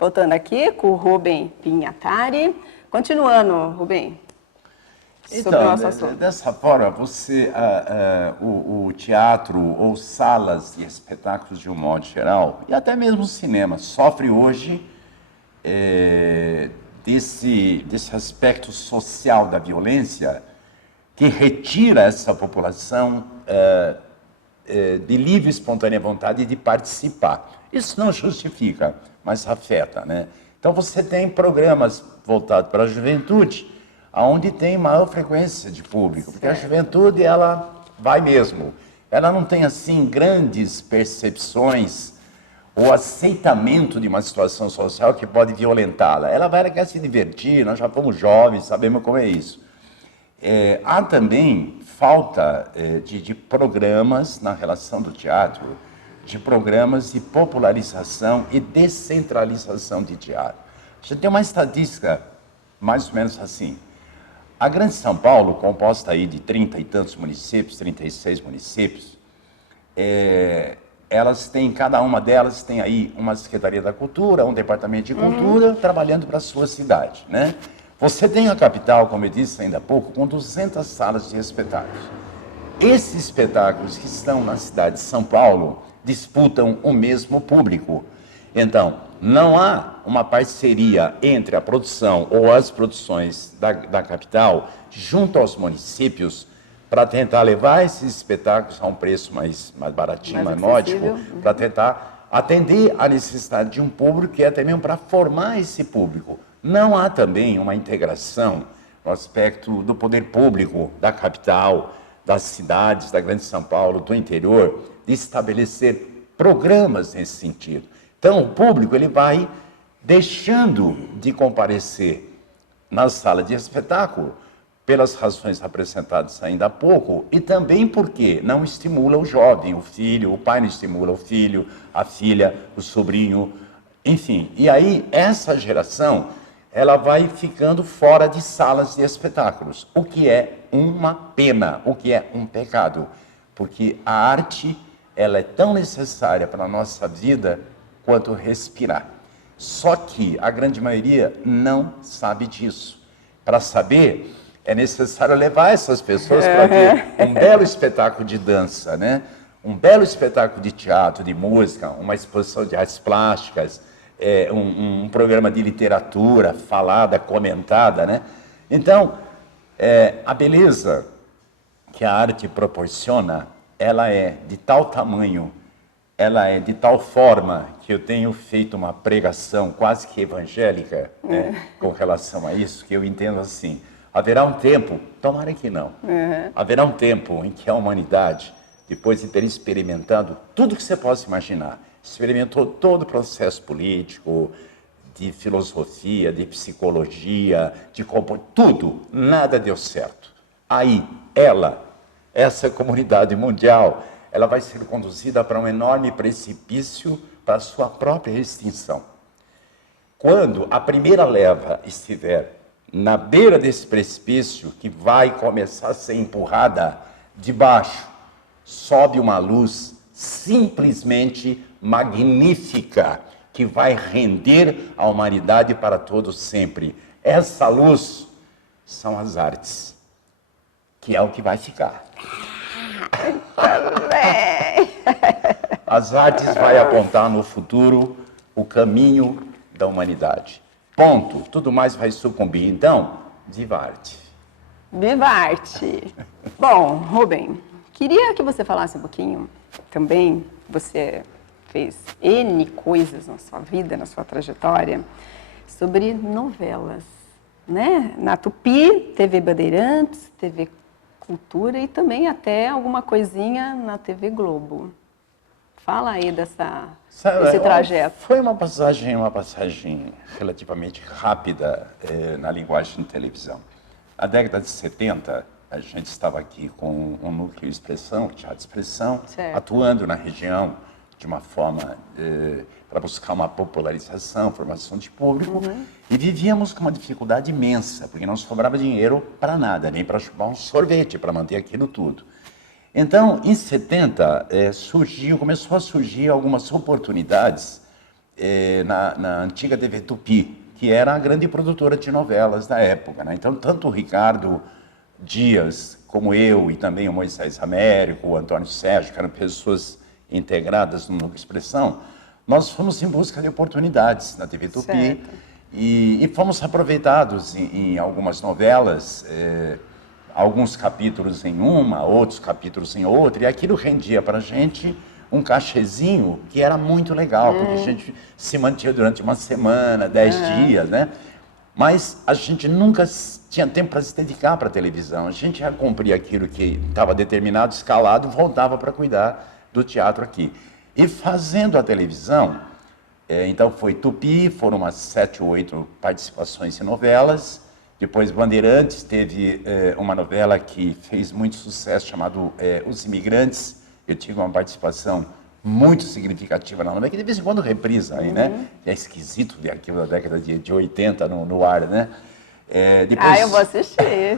Voltando aqui com o Rubem Pinhatari. Continuando, Rubem, sobre o nosso assunto. Dessa forma, o teatro ou salas de espetáculos de um modo geral, e até mesmo o cinema, sofre hoje desse aspecto social da violência que retira essa população de livre e espontânea vontade de participar. Isso não justifica, mas afeta, né? Então você tem programas voltados para a juventude, onde tem maior frequência de público, porque a juventude, ela vai mesmo. Ela não tem, assim, grandes percepções ou aceitamento de uma situação social que pode violentá-la. Ela quer se divertir, nós já fomos jovens, sabemos como é isso. Há também falta de programas na relação do teatro, de programas de popularização e descentralização de teatro. A gente tem uma estatística mais ou menos assim. A Grande São Paulo, composta aí de 30 e tantos municípios, 36 municípios, cada uma delas tem aí uma Secretaria da Cultura, um Departamento de Cultura, trabalhando para a sua cidade, né? Você tem a capital, como eu disse ainda há pouco, com 200 salas de espetáculos. Esses espetáculos que estão na cidade de São Paulo disputam o mesmo público. Então, não há uma parceria entre a produção ou as produções da capital junto aos municípios para tentar levar esses espetáculos a um preço mais baratinho, mais módico, para tentar atender a necessidade de um público e até mesmo para formar esse público. Não há também uma integração no aspecto do poder público da capital, das cidades, da Grande São Paulo, do interior, de estabelecer programas nesse sentido. Então, o público ele vai deixando de comparecer na sala de espetáculo pelas razões apresentadas ainda há pouco e também porque não estimula o jovem, o filho, o pai não estimula o filho, a filha, o sobrinho, enfim. E aí, essa geração, ela vai ficando fora de salas de espetáculos, o que é uma pena, o que é um pecado, porque a arte, ela é tão necessária para a nossa vida quanto respirar. Só que a grande maioria não sabe disso. Para saber, é necessário levar essas pessoas para ver um belo espetáculo de dança, né? Um belo espetáculo de teatro, de música, uma exposição de artes plásticas, um programa de literatura falada, comentada, né? Então, a beleza que a arte proporciona, ela é de tal tamanho, ela é de tal forma que eu tenho feito uma pregação quase que evangélica, né, com relação a isso, que eu entendo assim, haverá um tempo, tomara que não, haverá um tempo em que a humanidade, depois de ter experimentado tudo que você possa imaginar, experimentou todo o processo político, de filosofia, de psicologia, de tudo, nada deu certo. Aí, essa comunidade mundial, ela vai ser conduzida para um enorme precipício para a sua própria extinção. Quando a primeira leva estiver na beira desse precipício, que vai começar a ser empurrada de baixo, sobe uma luz simplesmente magnífica, que vai render a humanidade para todo sempre. Essa luz são as artes, que é o que vai ficar. As artes vai apontar no futuro o caminho da humanidade. Ponto. Tudo mais vai sucumbir. Então, viva a arte. Viva a arte. Bom, Rubem, queria que você falasse um pouquinho também, você fez N coisas na sua vida, na sua trajetória, sobre novelas, né? Na Tupi, TV Bandeirantes, TV Cultura e também até alguma coisinha na TV Globo. Fala aí desse trajeto. Foi uma passagem relativamente rápida na linguagem de televisão. Na década de 70, a gente estava aqui com um núcleo de expressão, teatro de expressão, atuando na região de uma forma para buscar uma popularização, formação de público, e vivíamos com uma dificuldade imensa, porque não sobrava dinheiro para nada, nem para chupar um sorvete, para manter aquilo tudo. Então, em 70, começou a surgir algumas oportunidades na antiga TV Tupi, que era a grande produtora de novelas da época, né? Então, tanto o Ricardo Dias, como eu, e também o Moisés Américo, o Antônio Sérgio, que eram pessoas integradas no Núcleo Expressão, nós fomos em busca de oportunidades na TV Tupi e fomos aproveitados em algumas novelas, alguns capítulos em uma, outros capítulos em outra, e aquilo rendia para a gente um cachezinho que era muito legal, porque a gente se mantinha durante uma semana, 10 dias, né? Mas a gente nunca tinha tempo para se dedicar para a televisão. A gente já cumpria aquilo que estava determinado, escalado, e voltava para cuidar do teatro aqui. E fazendo a televisão, então foi Tupi, foram umas 7 ou 8 participações em novelas. Depois Bandeirantes teve uma novela que fez muito sucesso, chamado Os Imigrantes. Eu tive uma participação muito significativa na novela, que de vez em quando reprisa aí, né? É esquisito ver aquilo da década de 80 no ar, né? Depois, eu vou assistir.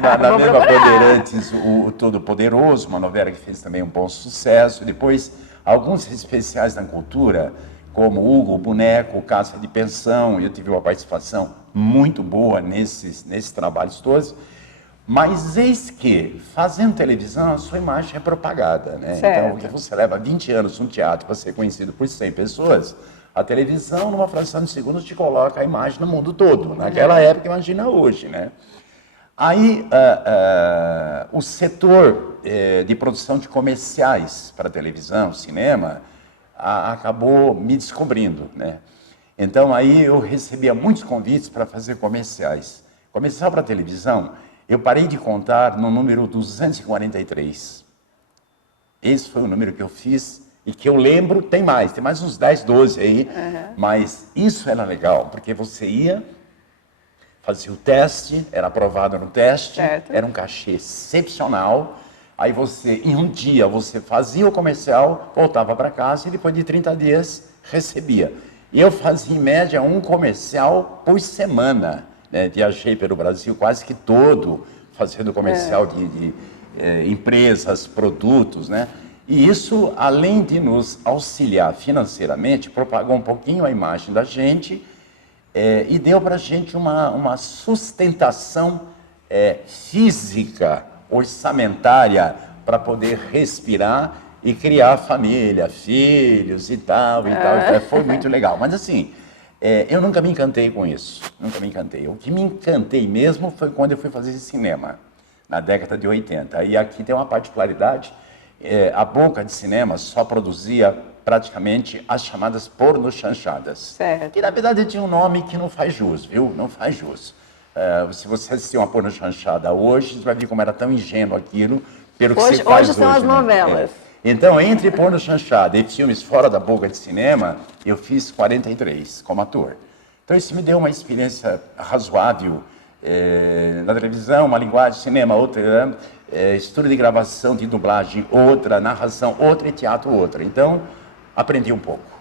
na mesma Bandeirantes, o Todo Poderoso, uma novela que fez também um bom sucesso. Depois, alguns especiais na cultura, como Hugo, o Boneco, Casa de Pensão. Eu tive uma participação muito boa nesses trabalhos todos. Mas eis que, fazendo televisão, a sua imagem é propagada, né? Então, porque você leva 20 anos num teatro para ser conhecido por 100 pessoas, a televisão, numa fração de segundos, te coloca a imagem no mundo todo. Naquela época, imagina hoje, né? Aí, o setor de produção de comerciais para televisão, cinema, acabou me descobrindo, né? Então, aí eu recebia muitos convites para fazer comerciais. Comercial para televisão, eu parei de contar no número 243. Esse foi o número que eu fiz e que eu lembro, tem mais uns 10, 12 aí, mas isso era legal, porque você ia, fazia o teste, era aprovado no teste, era um cachê excepcional, aí você, em um dia, você fazia o comercial, voltava para casa e depois de 30 dias recebia. E eu fazia, em média, um comercial por semana. Viajei pelo Brasil quase que todo, fazendo comercial de empresas, produtos, né? E isso, além de nos auxiliar financeiramente, propagou um pouquinho a imagem da gente e deu para a gente uma sustentação física, orçamentária, para poder respirar e criar família, filhos e tal, e tal. Foi muito legal. Mas assim, eu nunca me encantei com isso, nunca me encantei. O que me encantei mesmo foi quando eu fui fazer cinema, na década de 80. E aqui tem uma particularidade, a Boca de Cinema só produzia praticamente as chamadas pornochanchadas. Que na verdade tinha um nome que não faz jus, viu? Não faz jus. Se você assistir uma pornochanchada hoje, você vai ver como era tão ingênuo aquilo, pelo que se faz hoje. São as novelas. Então, entre pornochanchada e filmes fora da Boca de Cinema, eu fiz 43 como ator. Então, isso me deu uma experiência razoável na televisão, uma linguagem, cinema, outra, estúdio de gravação, de dublagem, outra, narração, outra e teatro, outra. Então, aprendi um pouco.